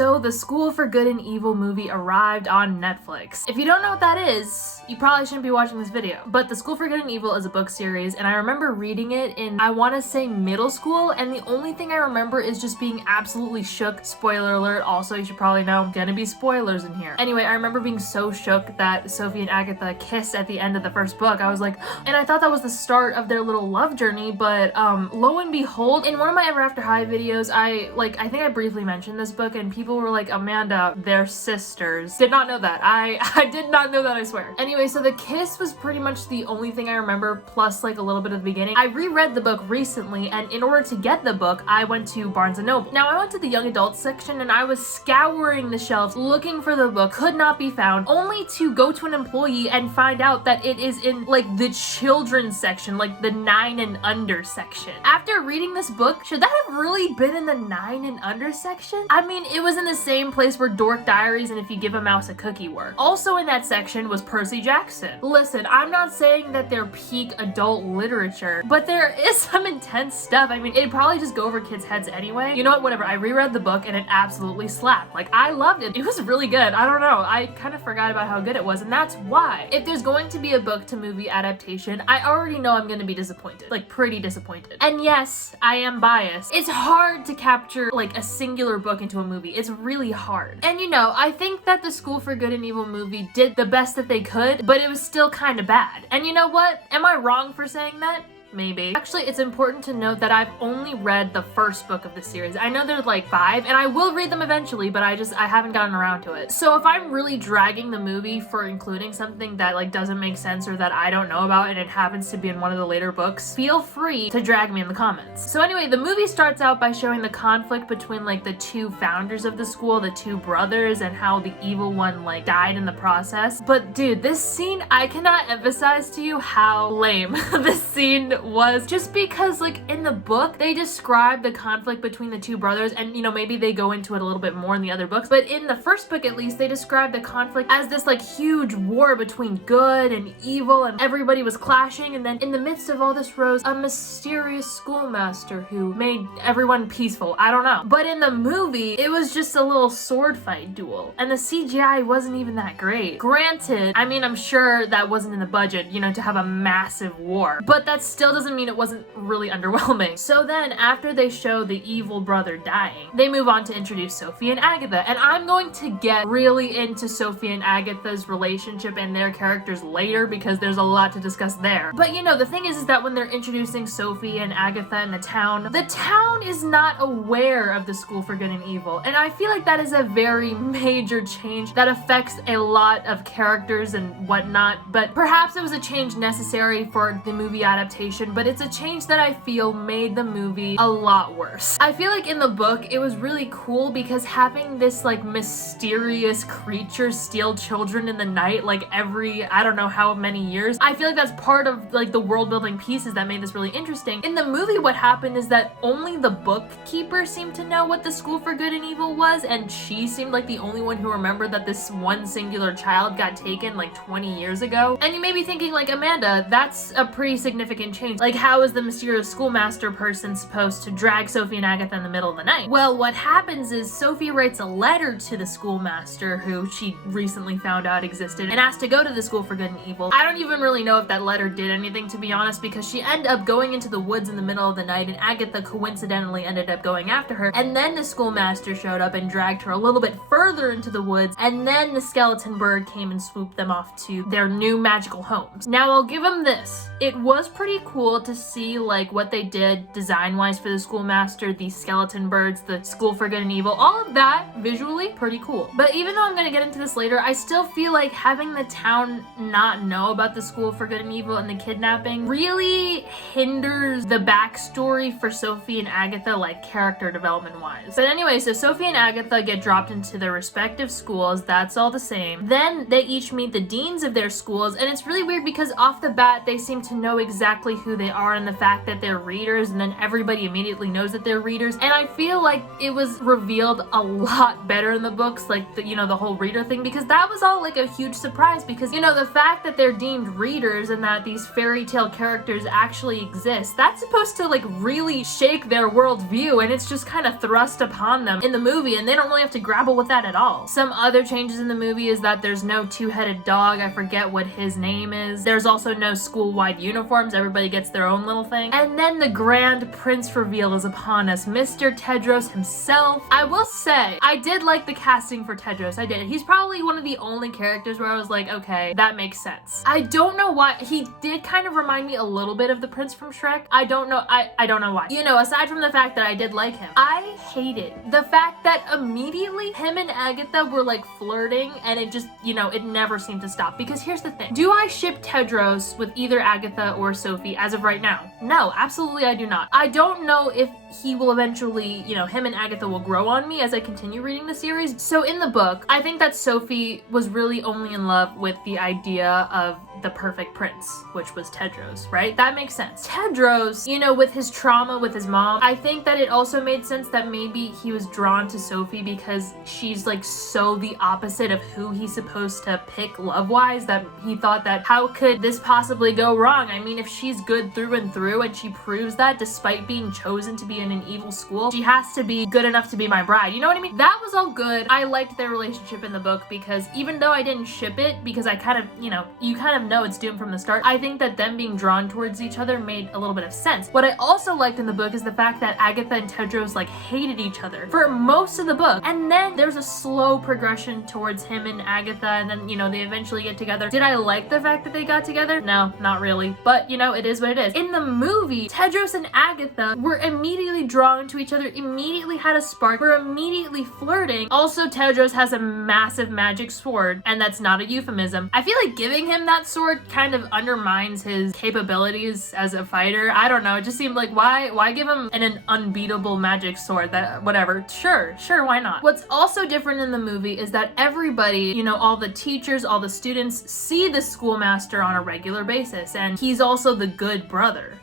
So the School for Good and Evil movie arrived on Netflix. If you don't know what that is, you probably shouldn't be watching this video. But The School for Good and Evil is a book series, and I remember reading it in, I want to say, middle school, and the only thing I remember is just being absolutely shook. Spoiler alert, also you should probably know, gonna be spoilers in here. Anyway, I remember being so shook that Sophie and Agatha kissed at the end of the first book. I was like, and I thought that was the start of their little love journey, but lo and behold, in one of my Ever After High videos, I think I briefly mentioned this book, and people were like, Amanda, they're sisters. Did not know that. I did not know that, I swear. Anyway, so the kiss was pretty much the only thing I remember, plus like a little bit of the beginning. I reread the book recently, and in order to get the book, I went to Barnes & Noble. Now, I went to the young adult section, and I was scouring the shelves looking for the book, could not be found, only to go to an employee and find out that it is in like the children's section, like the 9 and under section. After reading this book, should that have really been in the 9 and under section? I mean, it was in the same place where Dork Diaries and If You Give a Mouse a Cookie were. Also in that section was Percy Jackson. Listen, I'm not saying that they're peak adult literature, but there is some intense stuff. I mean, it'd probably just go over kids' heads anyway. You know what, whatever. I reread the book and it absolutely slapped. Like, I loved it. It was really good. I don't know. I kind of forgot about how good it was, and that's why. If there's going to be a book to movie adaptation, I already know I'm gonna be disappointed. Like, pretty disappointed. And yes, I am biased. It's hard to capture like a singular book into a movie. It's really hard. And you know, I think that the School for Good and Evil movie did the best that they could, but it was still kind of bad. And you know what? Am I wrong for saying that? Maybe. Actually, it's important to note that I've only read the first book of the series. I know there's like 5, and I will read them eventually, but I haven't gotten around to it. So if I'm really dragging the movie for including something that like doesn't make sense or that I don't know about and it happens to be in one of the later books, feel free to drag me in the comments. So anyway, the movie starts out by showing the conflict between like the 2 founders of the school, the 2 brothers, and how the evil one like died in the process. But dude, this scene, I cannot emphasize to you how lame this scene was, just because like in the book they describe the conflict between the 2 brothers, and you know, maybe they go into it a little bit more in the other books, but in the first book at least they describe the conflict as this like huge war between good and evil, and everybody was clashing, and then in the midst of all this rose a mysterious schoolmaster who made everyone peaceful. I don't know, but in the movie it was just a little sword fight duel, and the CGI wasn't even that great. Granted, I mean, I'm sure that wasn't in the budget, you know, to have a massive war, but that still doesn't mean it wasn't really underwhelming. So then after they show the evil brother dying, they move on to introduce Sophie and Agatha, and I'm going to get really into Sophie and Agatha's relationship and their characters later because there's a lot to discuss there. But you know, the thing is that when they're introducing Sophie and Agatha in the town is not aware of the School for Good and Evil, and I feel like that is a very major change that affects a lot of characters and whatnot, but perhaps it was a change necessary for the movie adaptation, but it's a change that I feel made the movie a lot worse. I feel like in the book it was really cool because having this like mysterious creature steal children in the night like every I don't know how many years, I feel like that's part of like the world building pieces that made this really interesting. In the movie what happened is that only the bookkeeper seemed to know what the School for Good and Evil was, and she seemed like the only one who remembered that this one singular child got taken like 20 years ago. And you may be thinking like, Amanda, that's a pretty significant change. Like, how is the mysterious schoolmaster person supposed to drag Sophie and Agatha in the middle of the night? Well, what happens is Sophie writes a letter to the schoolmaster, who she recently found out existed, and asked to go to the School for Good and Evil. I don't even really know if that letter did anything, to be honest, because she ended up going into the woods in the middle of the night, and Agatha coincidentally ended up going after her, and then the schoolmaster showed up and dragged her a little bit further into the woods, and then the skeleton bird came and swooped them off to their new magical homes. Now, I'll give them this. It was pretty cool to see like what they did design-wise for the schoolmaster, the skeleton birds, the School for Good and Evil, all of that visually pretty cool. But even though I'm gonna get into this later, I still feel like having the town not know about the School for Good and Evil and the kidnapping really hinders the backstory for Sophie and Agatha, like character development-wise. But anyway, so Sophie and Agatha get dropped into their respective schools, that's all the same. Then they each meet the deans of their schools, and it's really weird because off the bat they seem to know exactly who they are and the fact that they're readers, and then everybody immediately knows that they're readers. And I feel like it was revealed a lot better in the books, like the, you know, the whole reader thing, because that was all like a huge surprise, because, you know, the fact that they're deemed readers and that these fairy tale characters actually exist, that's supposed to like really shake their worldview, and it's just kind of thrust upon them in the movie, and they don't really have to grapple with that at all. Some other changes in the movie is that there's no two-headed dog. I forget what his name is. There's also no school-wide uniforms. Everybody gets their own little thing. And then the grand prince reveal is upon us. Mr. Tedros himself. I will say, I did like the casting for Tedros. I did. He's probably one of the only characters where I was like, okay, that makes sense. I don't know why. He did kind of remind me a little bit of the prince from Shrek. I don't know. I don't know why. You know, aside from the fact that I did like him, I hated the fact that immediately him and Agatha were like flirting, and it just, you know, it never seemed to stop. Because here's the thing. Do I ship Tedros with either Agatha or Sophie as of right now? No, absolutely I do not. I don't know if he will eventually, you know, him and Agatha will grow on me as I continue reading the series. So in the book, I think that Sophie was really only in love with the idea of the perfect prince, which was Tedros, right? That makes sense. Tedros, you know, with his trauma with his mom, I think that it also made sense that maybe he was drawn to Sophie because she's like so the opposite of who he's supposed to pick love-wise, that he thought that how could this possibly go wrong? I mean, if she's good through and through and she proves that despite being chosen to be in an evil school, she has to be good enough to be my bride. You know what I mean? That was all good. I liked their relationship in the book because even though I didn't ship it, because I kind of, you know, you kind of know it's doomed from the start, I think that them being drawn towards each other made a little bit of sense. What I also liked in the book is the fact that Agatha and Tedros like hated each other for most of the book, and then there's a slow progression towards him and Agatha, and then, you know, they eventually get together. Did I like the fact that they got together? No, not really, but you know, it is what it is. In the movie, Tedros and Agatha were immediately drawn to each other, immediately had a spark, were immediately flirting. Also, Tedros has a massive magic sword, and that's not a euphemism. I feel like giving him that sword kind of undermines his capabilities as a fighter. I don't know, it just seemed like why give him an unbeatable magic sword? That whatever, sure, why not? What's also different in the movie is that everybody, you know, all the teachers, all the students see the schoolmaster on a regular basis, and he's also the good brother.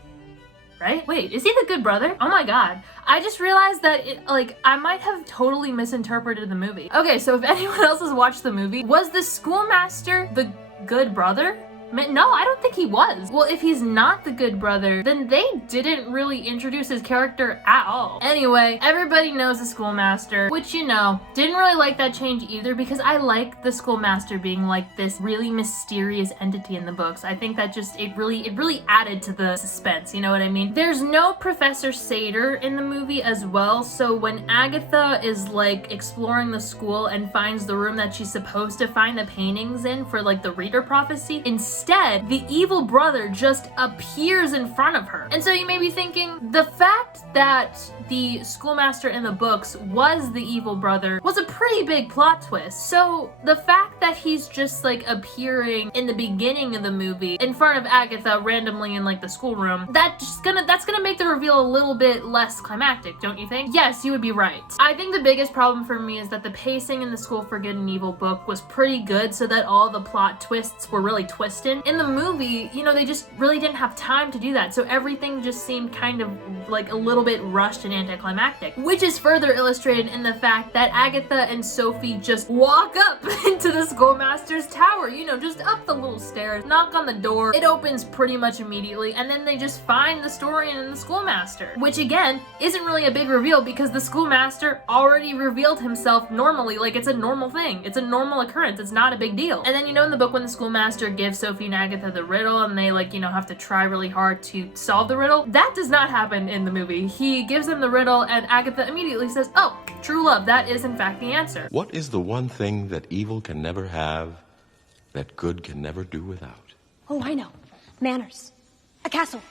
Right? Wait, is he the good brother? Oh my god. I just realized that I might have totally misinterpreted the movie. Okay, so if anyone else has watched the movie, was the schoolmaster the good brother? No, I don't think he was. Well, if he's not the good brother, then they didn't really introduce his character at all. Anyway, everybody knows the schoolmaster, which, you know, didn't really like that change either, because I like the schoolmaster being like this really mysterious entity in the books. I think that just, it really added to the suspense, you know what I mean? There's no Professor Sater in the movie as well, so when Agatha is like exploring the school and finds the room that she's supposed to find the paintings in for like the reader prophecy, instead, the evil brother just appears in front of her. And so you may be thinking, the fact that the schoolmaster in the books was the evil brother was a pretty big plot twist. So the fact that he's just like appearing in the beginning of the movie in front of Agatha randomly in like the schoolroom, that's gonna make the reveal a little bit less climactic, don't you think? Yes, you would be right. I think the biggest problem for me is that the pacing in the School for Good and Evil book was pretty good, so that all the plot twists were really twisted. In the movie, you know, they just really didn't have time to do that, so everything just seemed kind of like a little bit rushed and anticlimactic, which is further illustrated in the fact that Agatha and Sophie just walk up into the schoolmaster's tower, you know, just up the little stairs, knock on the door, it opens pretty much immediately, and then they just find the Storian and the schoolmaster, which again isn't really a big reveal because the schoolmaster already revealed himself normally, like it's a normal thing, it's a normal occurrence, it's not a big deal. And then, you know, in the book when the schoolmaster gives Sophie and Agatha the riddle and they, like, you know, have to try really hard to solve the riddle, that does not happen in the movie. He gives them the riddle and Agatha immediately says, oh, true love, that is in fact the answer. What is the one thing that evil can never have, that good can never do without? Oh, I know. Manners. A castle.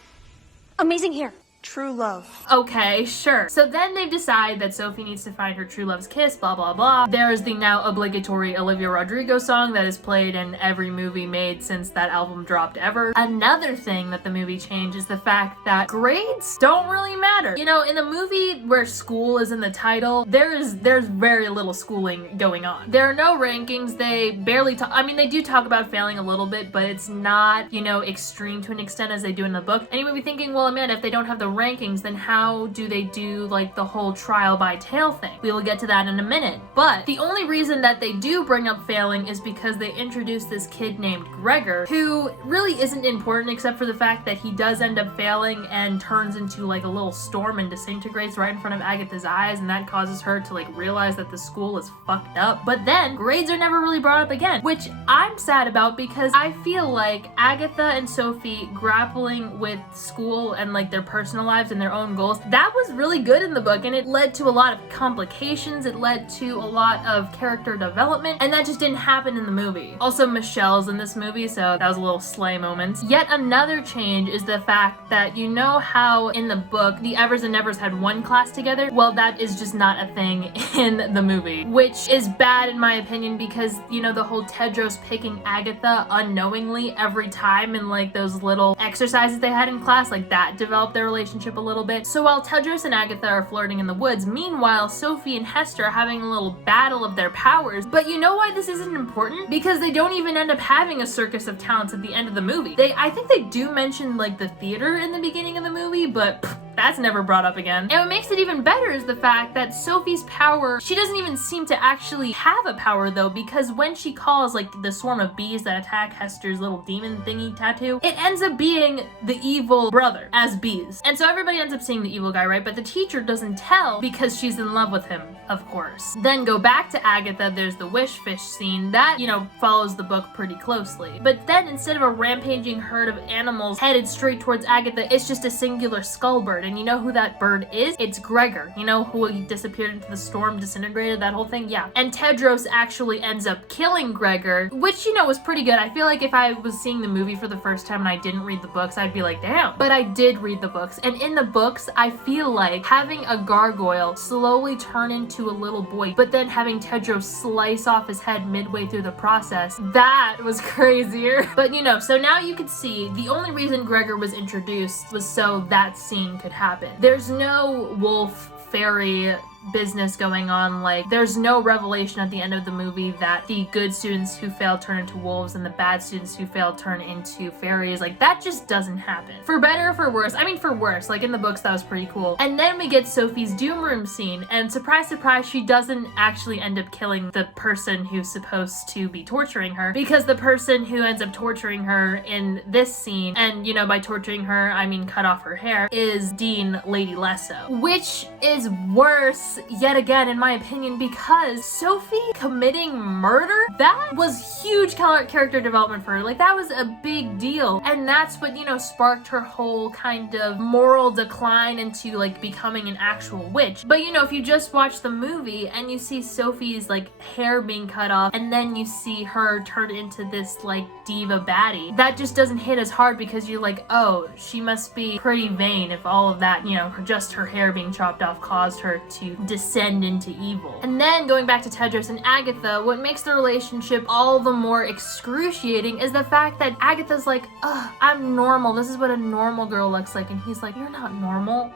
Amazing hair. true love. Okay, sure. So then they decide that Sophie needs to find her true love's kiss, blah, blah, blah. There is the now obligatory Olivia Rodrigo song that is played in every movie made since that album dropped ever. Another thing that the movie changed is the fact that grades don't really matter. You know, in a movie where school is in the title, there's very little schooling going on. There are no rankings. They barely talk. I mean, they do talk about failing a little bit, but it's not, you know, extreme to an extent as they do in the book. And you might be thinking, well, Amanda, if they don't have the rankings, then how do they do like the whole trial by tale thing? We will get to that in a minute. But the only reason that they do bring up failing is because they introduce this kid named Gregor, who really isn't important except for the fact that he does end up failing and turns into like a little storm and disintegrates right in front of Agatha's eyes, and that causes her to like realize that the school is fucked up. But then grades are never really brought up again, which I'm sad about because I feel like Agatha and Sophie grappling with school and like their personal lives and their own goals, that was really good in the book, and it led to a lot of complications. It led to a lot of character development, and that just didn't happen in the movie. Also, Michelle's in this movie, so that was a little slay moment. Yet another change is the fact that, you know how in the book the Evers and Nevers had one class together? Well, that is just not a thing in the movie, which is bad in my opinion because, you know, the whole Tedros picking Agatha unknowingly every time in like those little exercises they had in class, like that developed their relationship a little bit. So while Tedros and Agatha are flirting in the woods, meanwhile Sophie and Hester are having a little battle of their powers. But you know why this isn't important? Because they don't even end up having a circus of talents at the end of the movie. I think they do mention like the theater in the beginning of the movie, but that's never brought up again. And what makes it even better is the fact that Sophie's power, she doesn't even seem to actually have a power though, because when she calls like the swarm of bees that attack Hester's little demon thingy tattoo, it ends up being the evil brother as bees. And so everybody ends up seeing the evil guy, right? But the teacher doesn't tell because she's in love with him, of course. Then go back to Agatha, there's the wish fish scene that, you know, follows the book pretty closely. But then instead of a rampaging herd of animals headed straight towards Agatha, it's just a singular skull bird. And you know who that bird is? It's Gregor. You know who he disappeared into the storm, disintegrated, that whole thing? Yeah. And Tedros actually ends up killing Gregor, which, you know, was pretty good. I feel like if I was seeing the movie for the first time and I didn't read the books, I'd be like, damn. But I did read the books. And in the books, I feel like having a gargoyle slowly turn into a little boy, but then having Tedros slice off his head midway through the process, that was crazier. But you know, so now you could see the only reason Gregor was introduced was so that scene could happen. There's no wolf fairy business going on. Like, there's no revelation at the end of the movie that the good students who fail turn into wolves and the bad students who fail turn into fairies. Like, that just doesn't happen. For better or for worse. I mean, for worse. Like, in the books, that was pretty cool. And then we get Sophie's doom room scene, and surprise, surprise, she doesn't actually end up killing the person who's supposed to be torturing her, because the person who ends up torturing her in this scene, and, you know, by torturing her, I mean cut off her hair, is Dean Lady Lesso, which is worse yet again in my opinion, because Sophie committing murder, that was huge character development for her. Like, that was a big deal, and that's what, you know, sparked her whole kind of moral decline into like becoming an actual witch. But you know, if you just watch the movie and you see Sophie's like hair being cut off and then you see her turn into this like diva baddie, that just doesn't hit as hard, because you're like, oh, she must be pretty vain if all of that, you know, just her hair being chopped off caused her to descend into evil. And then going back to Tedros and Agatha, what makes the relationship all the more excruciating is the fact that Agatha's like, ugh, I'm normal. This is what a normal girl looks like. And he's like, you're not normal.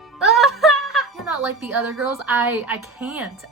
You're not like the other girls. I can't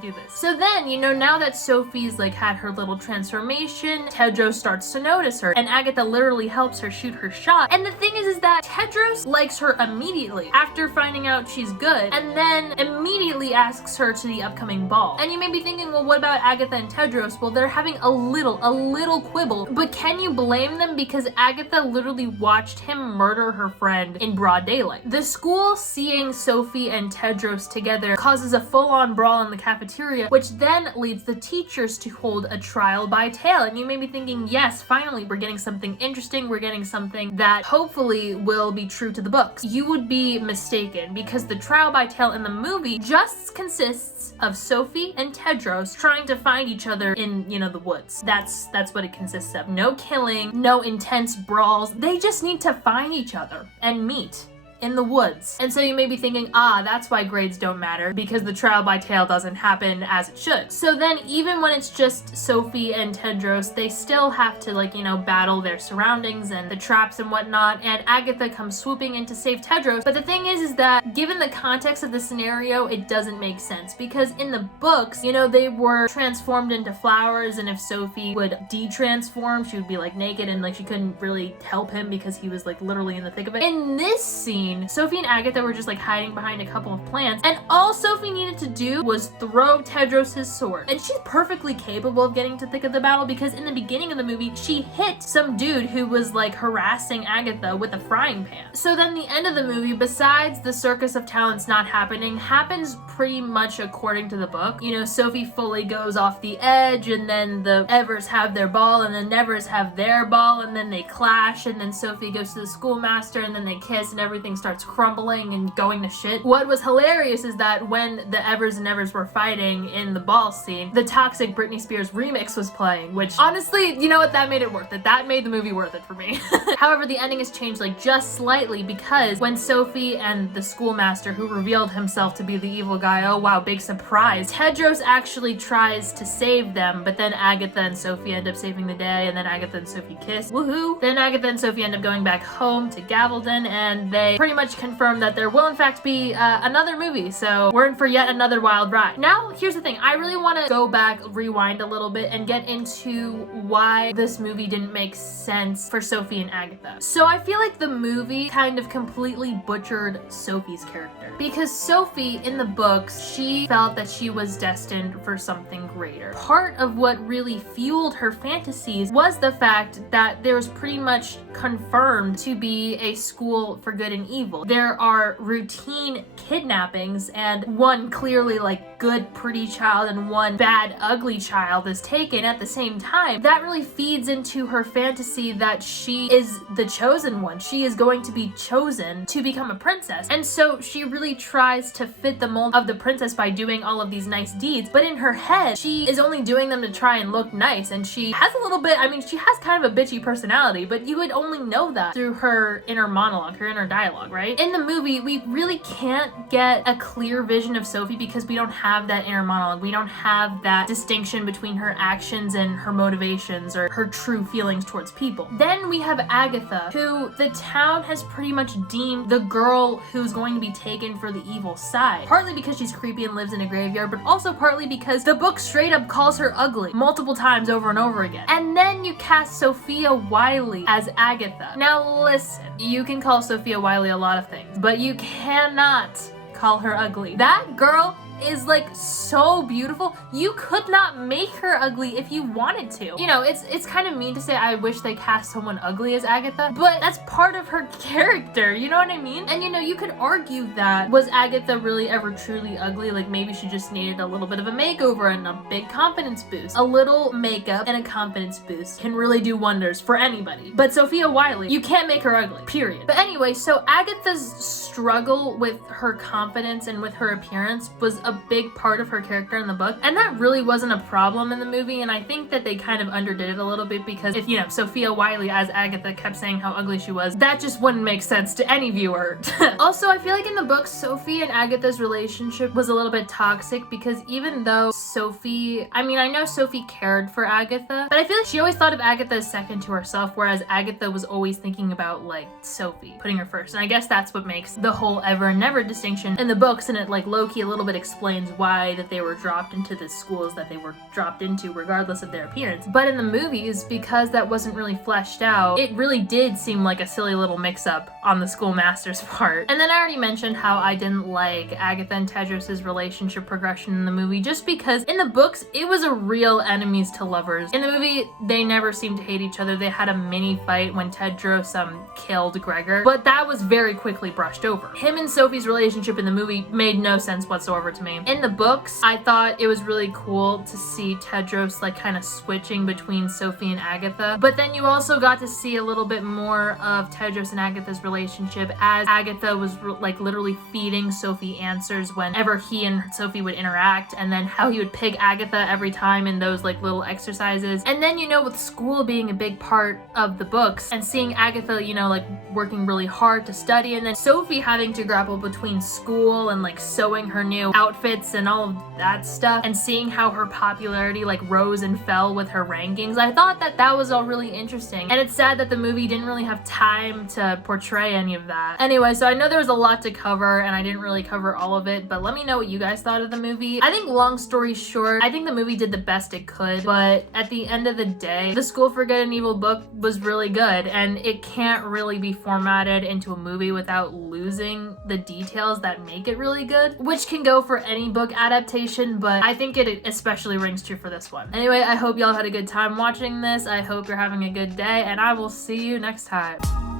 do this. So then, you know, now that Sophie's like had her little transformation, Tedros starts to notice her, and Agatha literally helps her shoot her shot. And the thing is that Tedros likes her immediately after finding out she's good, and then immediately asks her to the upcoming ball. And you may be thinking, well, what about Agatha and Tedros? Well, they're having a little quibble, but can you blame them? Because Agatha literally watched him murder her friend in broad daylight. The school seeing Sophie and Tedros together causes a full-on brawl in the cafeteria, which then leads the teachers to hold a trial by tale. And you may be thinking, yes, finally, we're getting something interesting. We're getting something that hopefully will be true to the books. You would be mistaken, because the trial by tale in the movie just consists of Sophie and Tedros trying to find each other in, you know, the woods. That's what it consists of. No killing, no intense brawls. They just need to find each other and meet in the woods. And so you may be thinking, ah, that's why grades don't matter, because the trial by tale doesn't happen as it should. So then even when it's just Sophie and Tedros, they still have to, like, you know, battle their surroundings and the traps and whatnot, and Agatha comes swooping in to save Tedros. But the thing is that given the context of the scenario, it doesn't make sense, because in the books, you know, they were transformed into flowers, and if Sophie would de-transform, she would be like naked and like she couldn't really help him because he was like literally in the thick of it. In this scene, Sophie and Agatha were just like hiding behind a couple of plants, and all Sophie needed to do was throw Tedros his sword. And she's perfectly capable of getting to the thick of the battle, because in the beginning of the movie, she hit some dude who was like harassing Agatha with a frying pan. So then the end of the movie, besides the Circus of Talents not happening, happens pretty much according to the book. You know, Sophie fully goes off the edge, and then the Evers have their ball, and the Nevers have their ball, and then they clash, and then Sophie goes to the schoolmaster, and then they kiss, and everything starts crumbling and going to shit. What was hilarious is that when the Evers and Nevers were fighting in the ball scene, the Toxic Britney Spears remix was playing, which honestly, you know what, that made it worth it. That made the movie worth it for me. However, the ending has changed like just slightly, because when Sophie and the schoolmaster, who revealed himself to be the evil guy, oh wow, big surprise, Tedros actually tries to save them, but then Agatha and Sophie end up saving the day, and then Agatha and Sophie kiss. Woohoo! Then Agatha and Sophie end up going back home to Gavaldon, and they pretty much confirm that there will in fact be another movie, so we're in for yet another wild ride. Now, here's the thing. I really want to go back, rewind a little bit, and get into why this movie didn't make sense for Sophie and Agatha. So I feel like the movie kind of completely butchered Sophie's character, because Sophie, in the books, she felt that she was destined for something greater. Part of what really fueled her fantasies was the fact that there was pretty much confirmed to be a school for good and evil. There are routine kidnappings, and one clearly like good pretty child and one bad ugly child is taken at the same time. That really feeds into her fantasy that she is the chosen one. She is going to be chosen to become a princess, and so she really tries to fit the mold of the princess by doing all of these nice deeds, but in her head she is only doing them to try and look nice, and she has a little bit, I mean, she has kind of a bitchy personality, but you would only know that through her inner monologue, her inner dialogue, right? In the movie, we really can't get a clear vision of Sophie because we don't have that inner monologue. We don't have that distinction between her actions and her motivations or her true feelings towards people. Then we have Agatha, who the town has pretty much deemed the girl who's going to be taken for the evil side. Partly because she's creepy and lives in a graveyard, but also partly because the book straight up calls her ugly multiple times over and over again. And then you cast Sophia Wiley as Agatha. Now listen, you can call Sophia Wiley a lot of things, but you cannot call her ugly. That girl is like so beautiful. You could not make her ugly if you wanted to. You know, it's kind of mean to say I wish they cast someone ugly as Agatha, but that's part of her character, you know what I mean? And you know, you could argue that, was Agatha really ever truly ugly? Like maybe she just needed a little bit of a makeover and a big confidence boost. A little makeup and a confidence boost can really do wonders for anybody. But Sophia Wiley, you can't make her ugly, period. But anyway, so Agatha's struggle with her confidence and with her appearance was a big part of her character in the book, and that really wasn't a problem in the movie, and I think that they kind of underdid it a little bit, because if, you know, Sophia Wiley as Agatha kept saying how ugly she was, that just wouldn't make sense to any viewer. Also, I feel like in the book, Sophie and Agatha's relationship was a little bit toxic, because even though Sophie, I mean, I know Sophie cared for Agatha, but I feel like she always thought of Agatha as second to herself, whereas Agatha was always thinking about, like, Sophie, putting her first, and I guess that's what makes the whole ever and never distinction in the books, and it, like, low-key a little bit explains why that they were dropped into the schools that they were dropped into regardless of their appearance. But in the movies, because that wasn't really fleshed out, it really did seem like a silly little mix-up on the schoolmaster's part. And then I already mentioned how I didn't like Agatha and Tedros' relationship progression in the movie, just because in the books it was a real enemies to lovers. In the movie, they never seemed to hate each other. They had a mini fight when Tedros killed Gregor, but that was very quickly brushed over. Him and Sophie's relationship in the movie made no sense whatsoever to me. me. In the books, I thought it was really cool to see Tedros like kind of switching between Sophie and Agatha, but then you also got to see a little bit more of Tedros and Agatha's relationship as Agatha was like literally feeding Sophie answers whenever he and Sophie would interact, and then how he would pick Agatha every time in those like little exercises. And then, you know, with school being a big part of the books and seeing Agatha, you know, like working really hard to study, and then Sophie having to grapple between school and like sewing her new outfits and all of that stuff, and seeing how her popularity like rose and fell with her rankings. I thought that that was all really interesting, and it's sad that the movie didn't really have time to portray any of that. Anyway, so I know there was a lot to cover and I didn't really cover all of it, but let me know what you guys thought of the movie. I think, long story short, I think the movie did the best it could, but at the end of the day, The School for Good and Evil book was really good, and it can't really be formatted into a movie without losing the details that make it really good, which can go for any book adaptation, but I think it especially rings true for this one. Anyway, I hope y'all had a good time watching this. I hope you're having a good day, and I will see you next time.